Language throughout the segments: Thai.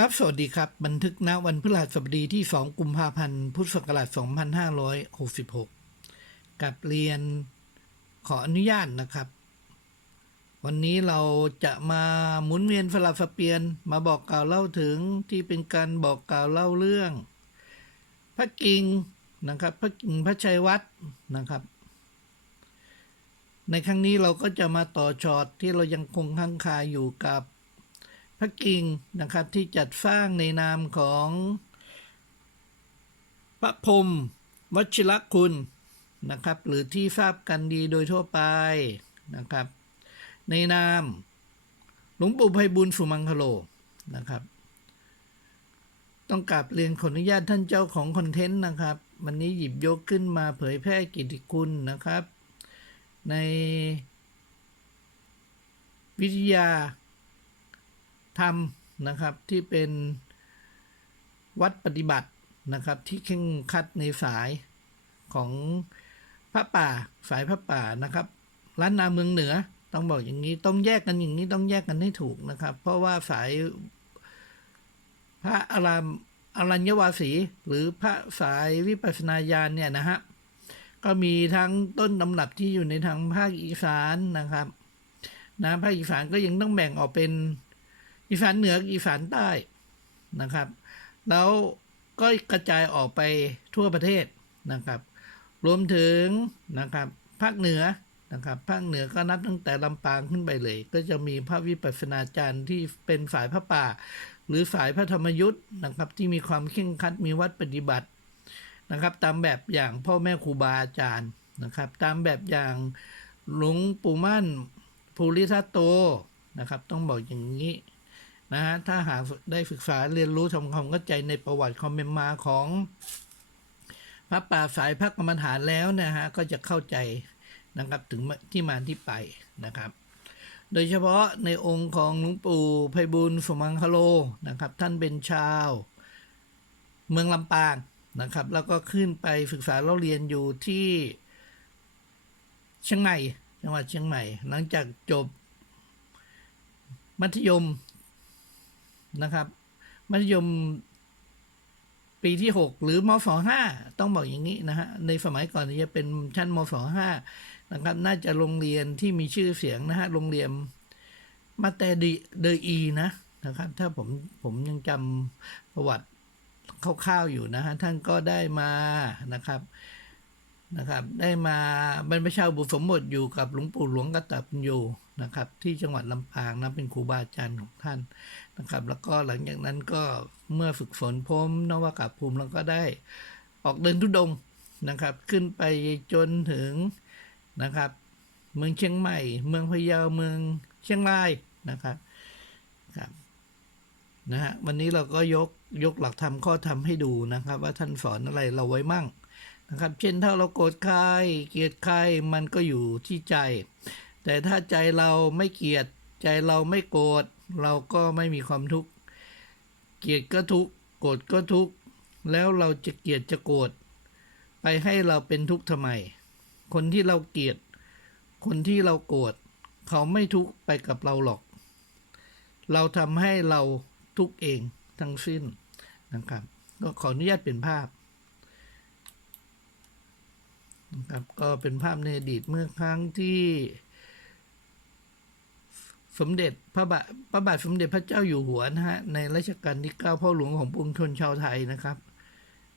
ครับ สวัสดีครับ บันทึกณวันพฤหัสบดีที่ 2 กุมภาพันธ์ พุทธศักราช 2566 กับเรียนขออนุญาตนะครับ วันนี้เราจะมาหมุนเวียนสลับสเปลี่ยนมาบอกกล่าวเล่าถึงที่เป็นการบอกกล่าวเล่าเรื่อง พระกิงนะครับ พระกิงพระชัยวัฒน์นะครับ ในครั้งนี้เราก็จะมาต่อช็อตที่เรายังคงค้างคาอยู่กับ พระกิ่งนะครับที่จัดสร้างในนามของพระพรมวชิรคุณนะครับ หรือที่ทราบกันดีโดยทั่วไปนะครับ ในนามหลวงปู่ไพบุญสุมังคโลนะครับ ต้องกราบเรียนขออนุญาตท่านเจ้าของคอนเทนต์นะครับ วันนี้หยิบยกขึ้นมาเผยแพร่กิติคุณนะครับ ในวิทยา ธรรมนะครับที่เป็นวัดปฏิบัตินะครับที่เข่งคัดในสายของพระป่าสายพระป่านะครับล้านนาเมืองเหนือต้องบอกอย่างนี้ต้องแยกกันอย่างนี้ต้องแยกกันให้ถูกนะครับ เพราะว่าสายพระอารามอรัญญวาสี หรือพระสายวิปัสสนาญาณเนี่ยนะฮะก็มีทั้งต้นตำรับที่อยู่ในทางภาคอีสานนะครับนะภาคอีสานก็ยังต้องแบ่งออกเป็น อีสานเหนืออีสานใต้นะครับ แล้วก็กระจายออกไปทั่วประเทศนะครับ รวมถึงนะครับภาคเหนือนะครับภาคเหนือก็นับตั้งแต่ลำปางขึ้นไปเลย ก็จะมีพระวิปัสสนาจารย์ที่เป็นสายพระป่า หรือสายพระธรรมยุทธ์นะครับที่มีความเข้งคัดมีวัดปฏิบัตินะครับ ตามแบบอย่างพ่อแม่ครูบาอาจารย์นะครับ ตามแบบอย่างหลวงปู่มั่นภูริทัตโตนะครับ ต้องบอกอย่างนี้ นะฮะถ้าหากได้ศึกษาเรียนรู้ทำความเข้าใจในประวัติความเป็นมาของพระป่าสายพระกรรมฐานแล้วนะฮะก็จะเข้าใจนะครับถึงที่มาที่ไปนะครับ โดยเฉพาะในองค์ของหลวงปู่ไพบุญสมังคโลนะครับ ท่านเป็นชาว เมืองลำปางนะครับ แล้วก็ขึ้นไปศึกษาเล่าเรียนอยู่ที่เชียงใหม่จังหวัดเชียงใหม่ หลังจากจบมัธยม นะครับ มัธยมปีที่ 6 หรือมศห้าต้องบอกอย่างนี้นะฮะ ในสมัยก่อนจะเป็นชั้นมศห้านะครับ น่าจะโรงเรียนที่มีชื่อเสียงนะฮะ โรงเรียนมาแต่ดีเดอีนะนะครับ ถ้าผมผมยังจำประวัติคร่าวๆอยู่นะฮะ ท่านก็ได้มานะครับ นะครับ ได้มาบรรพชาอุปสมบทอยู่กับหลวงปู่หลวงกตัปัญโยนะครับ ที่จังหวัดลำปางนะเป็นครูบาอาจารย์ของท่านนะครับ แล้วก็หลังจากนั้นก็เมื่อฝึกฝนพรมนวากาภูมิแล้วก็ได้ออกเดินทุดงนะครับ ขึ้นไปจนถึงนะครับ เมืองเชียงใหม่ เมืองพะเยาเมืองเชียงรายนะครับครับนะฮะวันนี้เราก็ยกยกหลักธรรมข้อธรรมให้ดูนะครับ ว่าท่านสอนอะไรเราไว้มั่ง นะครับ เช่นถ้าเราโกรธใครเกลียดใครมันก็อยู่ที่ใจ แต่ถ้าใจเราไม่เกลียด ใจเราไม่โกรธเราก็ไม่มีความทุกข์เกลียดก็ทุกข์โกรธก็ทุกข์แล้วเราจะเกลียดจะโกรธไปให้เราเป็นทุกข์ทำไม คนที่เราเกลียด คนที่เราโกรธเขาไม่ทุกข์ไปกับเราหรอก เราทำให้เราทุกข์เองทั้งสิ้นนะครับ ก็ขออนุญาตเป็นภาพ นะครับก็เป็นภาพในอดีตเมื่อครั้งที่สมเด็จพระบาทพระบาทสมเด็จพระเจ้าอยู่หัวนะฮะในรัชกาลที่เก้าพ่อหลวงของปวงชนชาวไทยนะครับ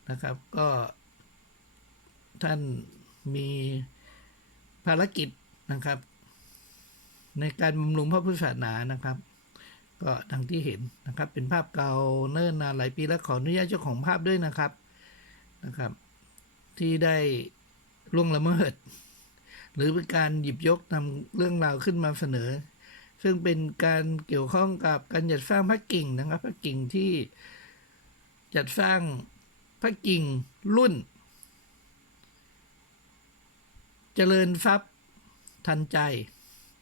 นะครับ ก็ท่านมีภารกิจนะครับ ในการบำรุงพระพุทธศาสนานะครับ ก็ดังที่เห็นนะครับ เป็นภาพเก่าเนิ่นนานหลายปีแล้วขออนุญาตเจ้าของภาพด้วยนะครับนะครับ ที่ได้ ล่วงละเมิด หรือเป็นการหยิบยกนำเรื่องราวขึ้นมาเสนอ ซึ่งเป็นการเกี่ยวข้องกับการจัดสร้างพระกิ่งนะครับพระกิ่งที่จัดสร้างพระกิ่งรุ่น เจริญทรัพย์ทันใจ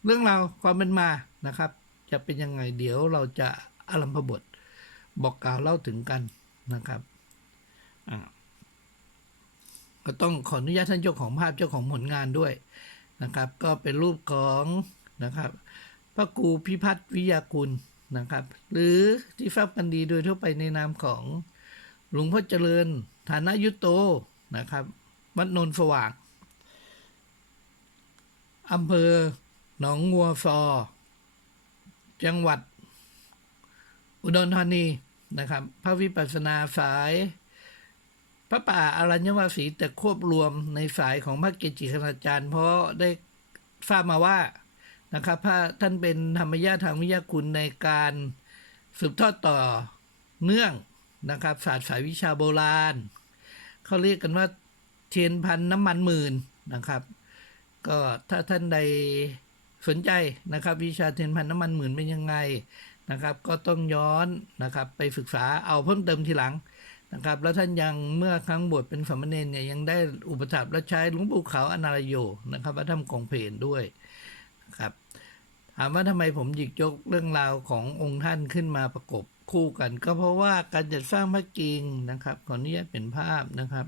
เรื่องราวความเป็นมานะครับ จะเป็นยังไงเดี๋ยวเราจะอารัมพบท บอกกล่าวเล่าถึงกันนะครับอ่า ก็ต้องขออนุญาตท่านเจ้าของภาพเจ้าของผลงานด้วยนะครับ ก็เป็นรูปของนะครับพระครูพิพัฒน์วิยากุลนะครับ หรือที่ทราบกันดีโดยทั่วไปในนามของหลวงพ่อเจริญ ฐานะยุตโตนะครับวัดนนสว่างอำเภอหนองงัวซอจังหวัด อุดรธานีนะครับพระวิปัสสนาสาย พระป่าอารัญวาสีแต่ควบรวมในสายของพระเกจิคณาจารย์ เพราะได้ทราบมาว่านะครับพระท่านเป็นธรรมญาทางวิทยาคุณในการสืบทอดต่อเนื่องนะครับ ศาสตร์สายวิชาโบราณเขาเรียกกันว่าเทียนพันน้ำมันหมื่นนะครับ ก็ถ้าท่านใดสนใจนะครับ วิชาเทียนพันน้ำมันหมื่นเป็นยังไงนะครับ ก็ต้องย้อนนะครับ ไปศึกษาเอาเพิ่มเติมทีหลัง นะครับแล้วท่านยังเมื่อครั้งบวชเป็นสามเณรเนี่ยยังได้อุปถัมภ์และใช้หลวงปู่เขาอนารโยนะครับวัดถ้ำกองเพลนด้วยครับถามว่าทำไมผมหยิกยกเรื่องราวขององค์ท่านขึ้นมาประกบคู่กัน ก็เพราะว่าการจัดสร้างพระกิ่งนะครับขออนุญาตเป็นภาพนะครับ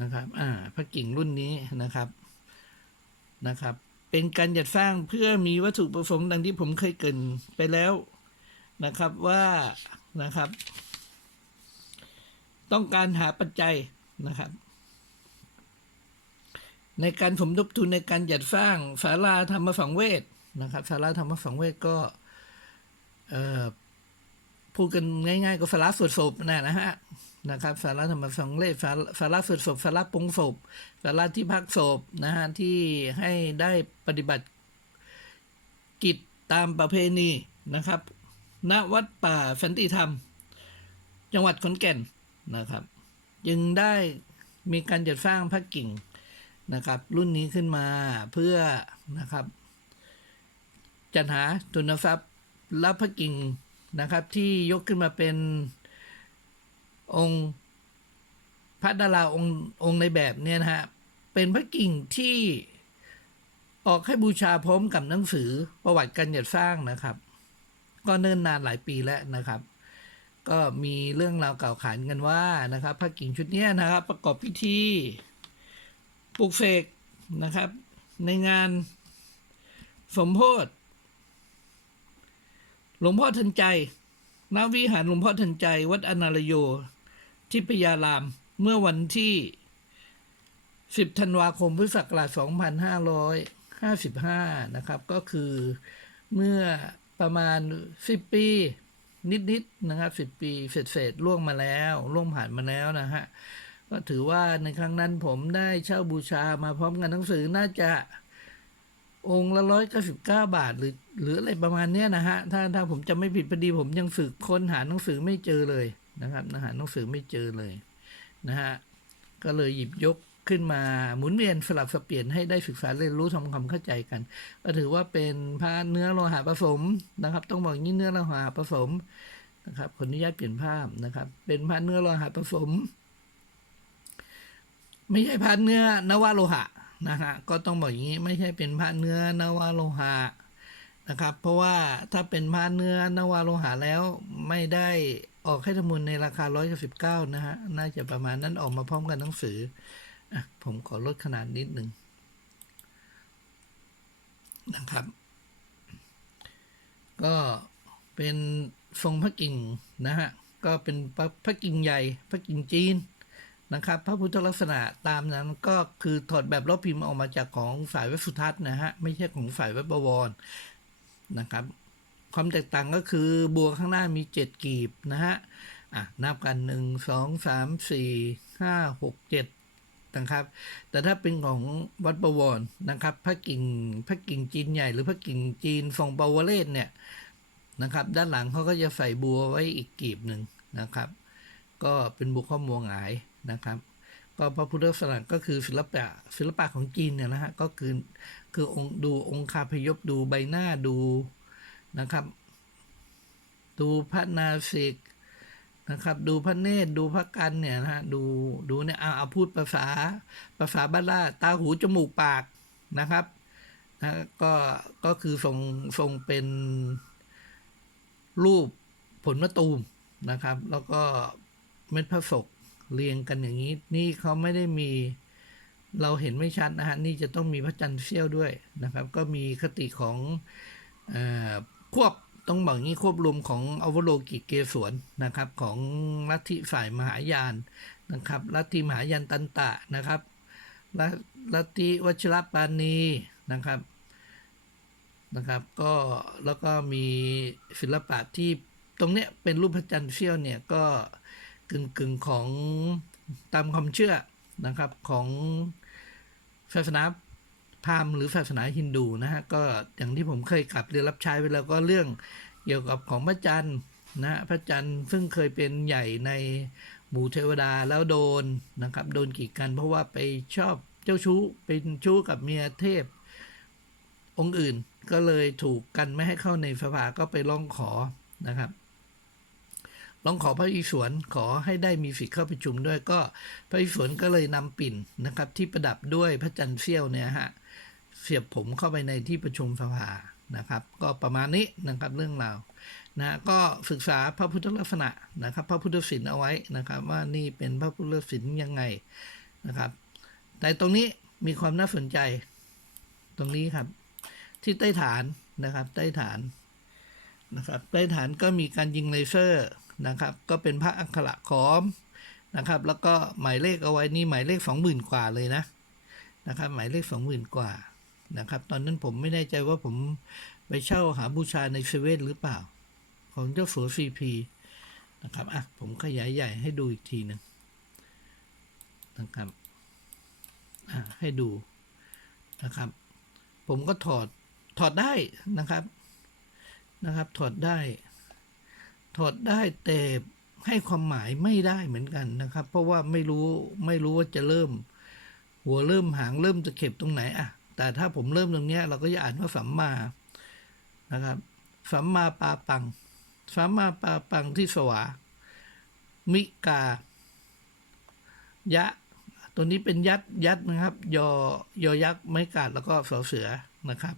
นะครับอ่าพระกิ่งรุ่นนี้นะครับนะครับเป็นการจัดสร้างเพื่อมีวัตถุประสงค์ดังที่ผมเคยเกินไปแล้วนะครับว่า นะครับ ต้องการหาปัจจัยนะครับ ในการสมทบทุนในการจัดสร้างศาลาธรรมสังเวชนะครับศาลาธรรมสังเวชก็พูดกันง่าย ๆ ก็ศาลาสวดศพนะนะฮะนะครับศาลาธรรมสังเวชศาลาสวดศพศาลาปงศพศาลาที่พักศพนะฮะที่ให้ได้ปฏิบัติกิจตามประเพณีนะครับ ณวัดป่าสันติธรรม จังหวัดขอนแก่นนะครับ จึงได้มีการจัดสร้างพระกิ่งนะครับ รุ่นนี้ขึ้นมาเพื่อนะครับ จัดหาทุนทรัพย์รับพระกิ่งนะครับ ที่ยกขึ้นมาเป็นองค์พระดาราองค์องค์ในแบบเนี่ยนะฮะเป็นพระกิ่งที่ออกให้บูชาพร้อมกับหนังสือประวัติการจัดสร้างนะครับ ก็เนิ่นนานหลายปีแล้วนะครับ ก็มีเรื่องราวกล่าวขานกันว่านะครับพระกิ่งชุดนี้นะครับประกอบพิธีปลุกเสกนะครับ ในงานสมโพธิหลวงพ่อทันใจณวิหารหลวงพ่อทันใจ วัดอนารโยทิพยาราม เมื่อวันที่ 10 ธันวาคม พุทธศักราช 2555 นะครับ ก็คือเมื่อ ประมาณ 10 ปีนิดๆนะครับ 10 ปีเสร็จๆล่วงมาแล้วล่วงผ่านมาแล้วนะฮะก็ถือว่าในครั้งนั้นผมได้เช่าบูชามาพร้อมกันหนังสือน่าจะองค์ละร้อยเก้าสิบเก้าบาทหรือหรืออะไรประมาณเนี้ยนะฮะถ้าถ้าผมจะไม่ผิดพอดีผมยังฝึกค้นหาหนังสือไม่เจอเลยนะครับหาหนังสือไม่เจอเลยนะฮะก็เลยหยิบยก ขึ้นมาหมุนเวียนสลับสเปลี่ยนให้ได้ศึกษาเรียนรู้ทำความเข้าใจกัน ก็ถือว่าเป็นพระเนื้อโลหะผสมนะครับ ต้องบอกงี้เนื้อโลหะผสมนะครับขออนุญาตเปลี่ยนภาพนะครับ เป็นพระเนื้อโลหะผสม ไม่ใช่พระเนื้อนวโลหะนะฮะก็ต้องบอกอย่างนี้ไม่ใช่เป็นพระเนื้อนวโลหะนะครับ เพราะว่าถ้าเป็นพระเนื้อนวโลหะแล้วไม่ได้ออกให้ทมูลในราคา199นะฮะน่าจะประมาณนั้นออกมาพร้อมกันหนังสือ ผมขอลดขนาดนิดหนึ่งนะครับ ก็เป็นทรงพระกิ่งนะฮะ ก็เป็นพระกิ่งใหญ่พระกิ่งจีนนะครับ พระพุทธลักษณะตามนั้นก็คือถอดแบบลบพิมพ์ออกมาจากของฝ่ายวัสุทัศน์นะฮะ ไม่ใช่ของฝ่ายวับวรนะครับ ความแตกต่างก็คือบัวข้างหน้ามี 7 กีบนะฮะ อะ นับกัน 1 2 3 4 5 6 7 นะครับ แต่ถ้าเป็นของวัดบวรนะครับพระกิ่งพระกิ่งจีนใหญ่หรือพระกิ่งจีนทรงปวเรศเนี่ยนะครับ ด้านหลังเขาก็จะใส่บัวไว้อีกกีบหนึ่งนะครับ ก็เป็นบุคข้อมัวหงายนะครับ ก็พระพุทธศาสนาก็คือศิลปะศิลปะของจีนเนี่ยนะฮะก็คือคือองค์ดูองค์คาพยพดูใบหน้าดูนะครับ ดูพระนาสิก นะครับ ดูพระเนตรดูพระกันเนี่ยนะฮะดูดูเนี่ยเอาเอาพูดภาษาภาษาบ้านล่าตาหูจมูกปากนะครับนะก็ก็คือทรงทรงเป็นรูปผลมะตูมนะครับ แล้วก็เม็ดพระศกเรียงกันอย่างนี้ นี่เขาไม่ได้มีเราเห็นไม่ชัดนะฮะนี่จะต้องมีพระจันทร์เสี้ยวด้วยนะครับ ก็มีคติของเอ่อควบ ต้องบอกงี้ควบรวมของอวโลกิเกสวนนะครับ ของลัทธิฝ่ายมหายานนะครับลัทธิมหายานตันตะนะครับลัทลัทธิวัชรปานีนะครับนะครับก็แล้วก็มีศิลปะที่ตรงเนี้ยเป็นรูปพระจันทร์เสี้ยวเนี่ยก็กึ่งกึ่งของตามความเชื่อนะครับของศาสนา พราหมณ์หรือศาสนาฮินดูนะฮะก็อย่างที่ผมเคยกลับเรียนรับใช้ไปแล้วก็เรื่องเกี่ยวกับของพระจันทร์นะฮะพระจันทร์ซึ่งเคยเป็นใหญ่ในหมู่เทวดาแล้วโดนนะครับโดนกีดกันเพราะว่าไปชอบเจ้าชู้เป็นชู้กับเมียเทพองค์อื่นก็เลยถูกกันไม่ให้เข้าในสภาก็ไปร้องขอนะครับร้องขอพระอิศวรขอให้ได้มีสิทธิ์เข้าประชุมด้วยก็พระอิศวรก็เลยนำปิ่นนะครับที่ประดับด้วยพระจันทร์เสี้ยวเนี่ยฮะ เสียบผมเข้าไปในที่ประชุมสภานะครับ ก็ประมาณนี้นะครับเรื่องราวนะก็ศึกษาพระพุทธลักษณะนะครับ พระพุทธศิลป์เอาไว้นะครับ ว่านี่เป็นพระพุทธศิลป์ยังไงนะครับ แต่ตรงนี้มีความน่าสนใจ ตรงนี้ครับ ที่ใต้ฐานนะครับ ใต้ฐานนะครับ ใต้ฐานก็มีการยิงเลเซอร์นะครับ ก็เป็นพระอักขระขอมนะครับ แล้วก็หมายเลขเอาไว้นี่หมายเลขสองหมื่นกว่าเลยนะนะครับ หมายเลขสองหมื่นกว่า นะครับ ตอนนั้นผมไม่แน่ใจว่าผมไปเช่าหาบูชาในเซเว่นหรือเปล่า ของเจ้าสัวซีพีนะครับอะผมขยายใหญ่ให้ดูอีกทีหนึ่งนะครับอะให้ดูนะครับ ผมก็ถอดถอดได้นะครับนะครับ ถอดได้ ถอดได้แต่ให้ความหมายไม่ได้เหมือนกันนะครับ เพราะว่าไม่รู้ไม่รู้ว่าจะเริ่ม หัวเริ่มหางเริ่มจะเข็บตรงไหนอะ แต่ถ้าผมเริ่มตรงนี้เราก็จะอ่านว่าสัมมานะครับสัมมาปาปังสัมมาปาปังที่สวา มิกา ยะ ตัวนี้เป็นยัดยัดนะครับ ยอยอยักษ์ไม้กาดแล้วก็สอเสือนะครับ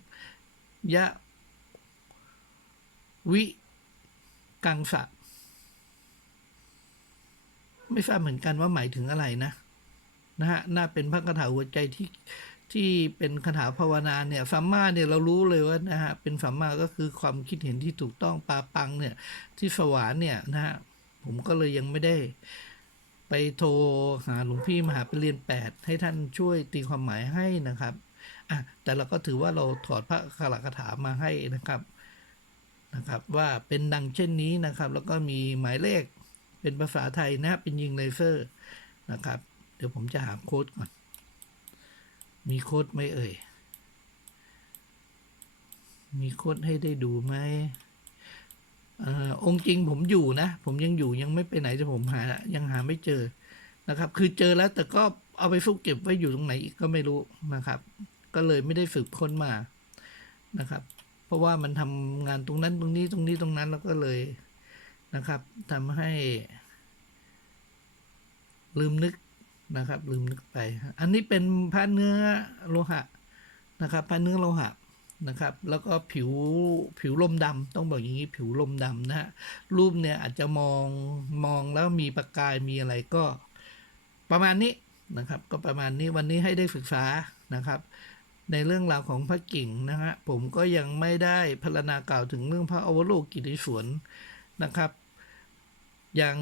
ยะ วิ กังสะ ไม่ทราบเหมือนกันว่าหมายถึงอะไรนะ นะฮะ น่าเป็นพระคาถาหัวใจที่ ที่เป็นคาถาภาวนาเนี่ยสัมมาเนี่ยเรารู้เลยว่านะฮะเป็นสัมมาก็คือความคิดเห็นที่ถูกต้องปาปังเนี่ยที่สวรรค์เนี่ยนะฮะผมก็เลยยังไม่ได้ไปโทรหาหลวงพี่มหาปริญญาแปดให้ท่านช่วยตีความหมายให้นะครับอะแต่เราก็ถือว่าเราถอดพระคาถาคาถามาให้นะครับนะครับ ว่าเป็นดังเช่นนี้นะครับ แล้วก็มีหมายเลขเป็นภาษาไทยนะเป็นยิงเลเซอร์นะครับ เดี๋ยวผมจะหาโค้ดก่อน มีโค้ดไหมเอ่ย มีโค้ดให้ได้ดูไหมออองค์จริงผมอยู่นะ ผมยังอยู่ยังไม่ไปไหนแต่ผมหา ยังหาไม่เจอนะครับ คือเจอแล้วแต่ก็เอาไปฟุกเก็บไว้อยู่ตรงไหนอีกก็ไม่รู้นะครับ ก็เลยไม่ได้ฝึกค้นมานะครับ เพราะว่ามันทำงานตรงนั้นตรงนี้ตรงนี้ตรงนั้นแล้วก็เลยนะครับทำให้ ลืมนึก นะครับ ลืมนึกไป อันนี้เป็นผ้าเนื้อโลหะนะครับผ้าเนื้อโลหะนะครับ แล้วก็ผิวผิวลมดำต้องบอกอย่างนี้ผิวลมดำนะฮะรูปเนี่ยอาจจะมองมองแล้วมีประกายมีอะไรก็ ประมาณนี้นะครับ ก็ประมาณนี้วันนี้ให้ได้ศึกษานะครับ ในเรื่องราวของพระกิ่งนะฮะผมก็ยังไม่ได้พรรณนากล่าวถึงเรื่องพระอวโลกิติสวนนะครับยัง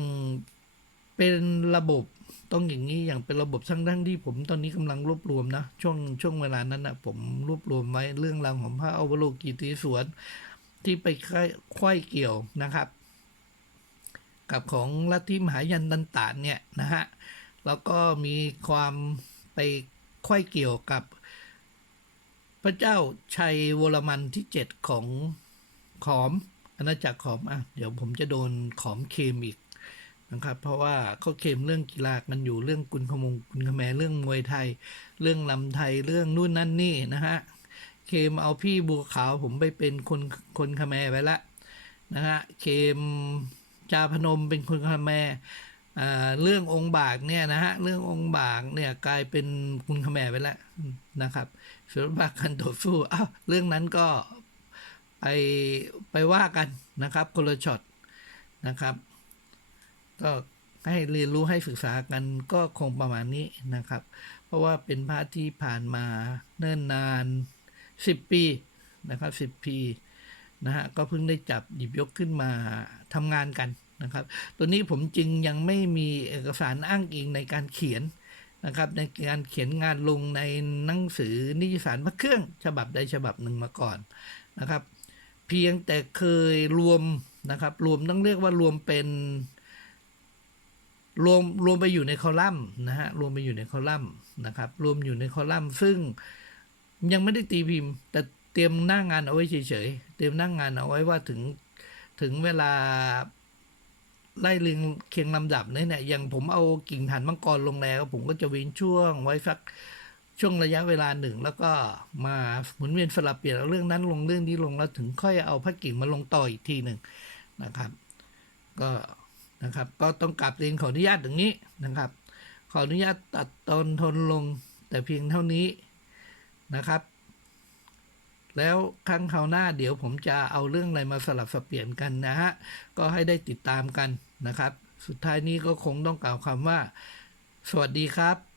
เป็นระบบ ต้องอย่างนี้อย่างเป็นระบบทั้งทั้งที่ผมตอนนี้กำลังรวบรวมนะ ช่วงช่วงเวลานั้นนะผมรวบรวมไว้เรื่องราวของพระอวโลกิติสวนที่ไปควยเกี่ยวนะครับ กับของลัทธิมหายันตันตานเนี่ยนะฮะแล้วก็มีความไปควยเกี่ยวกับพระเจ้าชัยวรมันที่เจ็ดของขอมอาณาจักรขอมอะเดี๋ยวผมจะโดนขอมเคมอีก นะครับ เพราะว่าเขาเคลมเรื่องกีฬากันอยู่เรื่องกุนขมงกุนขแมเรื่องมวยไทย เรื่องลำไทยเรื่องนู่นนั่นนี่นะฮะเคมเอาพี่บัวขาวผมไปเป็นคนคนขแมไปละนะฮะเคมจาพนมเป็นคนขแมเรื่ององค์บากเนี่ยนะฮะเรื่ององค์บากเนี่ยกลายเป็นคุณขแมไปแล้วนะครับศิลปะการต่อสู้อ้าวเรื่องนั้นก็ไปไปว่ากันนะครับคนละช็อตนะครับ ก็ให้เรียนรู้ให้ศึกษากันก็คงประมาณนี้นะครับ เพราะว่าเป็นพระที่ผ่านมาเนิ่นนานสิบปีนะครับสิบปีนะฮะก็เพิ่งได้จับหยิบยกขึ้นมาทำงานกันนะครับ ตัวนี้ผมจึงยังไม่มีเอกสารอ้างอิงในการเขียนนะครับ ในการเขียนงานลงในหนังสือนิยสารพระเครื่อง ฉบับใดฉบับหนึ่งมาก่อนนะครับ เพียงแต่เคยรวมนะครับ รวมต้องเรียกว่ารวมเป็น รวมรวมไปอยู่ในคอลัมน์นะฮะรวมไปอยู่ในคอลัมน์นะครับ รวมอยู่ในคอลัมน์ ซึ่งยังไม่ได้ตีพิมพ์ แต่เตรียมหน้างานเอาไว้เฉยๆเตรียมหน้างงานเอาไว้ว่าถึงถึงเวลาไล่เรียงเคียงลำดับเนี่ยเนี่ยอย่างผมเอากิ่งฐานมังกรลงแล้ว ผมก็จะเว้นช่วงไว้สักช่วงระยะเวลาหนึ่ง แล้วก็มาหมุนเวียนสลับเปลี่ยนเอาเรื่องนั้นลงเรื่องนี้ลงแล้วถึงค่อยเอาพระกิ่งมาลงต่ออีกทีหนึ่งนะครับ ก็ นะครับ ก็ต้องกลับเรียนขออนุญาตอย่างนี้นะครับ ขออนุญาตตัดตอนทนลงแต่เพียงเท่านี้นะครับ แล้วครั้งคราวหน้าเดี๋ยวผมจะเอาเรื่องอะไรมาสลับสับเปลี่ยนกันนะฮะ ก็ให้ได้ติดตามกันนะครับ สุดท้ายนี้ก็คงต้องกล่าวคำว่า สวัสดีครับ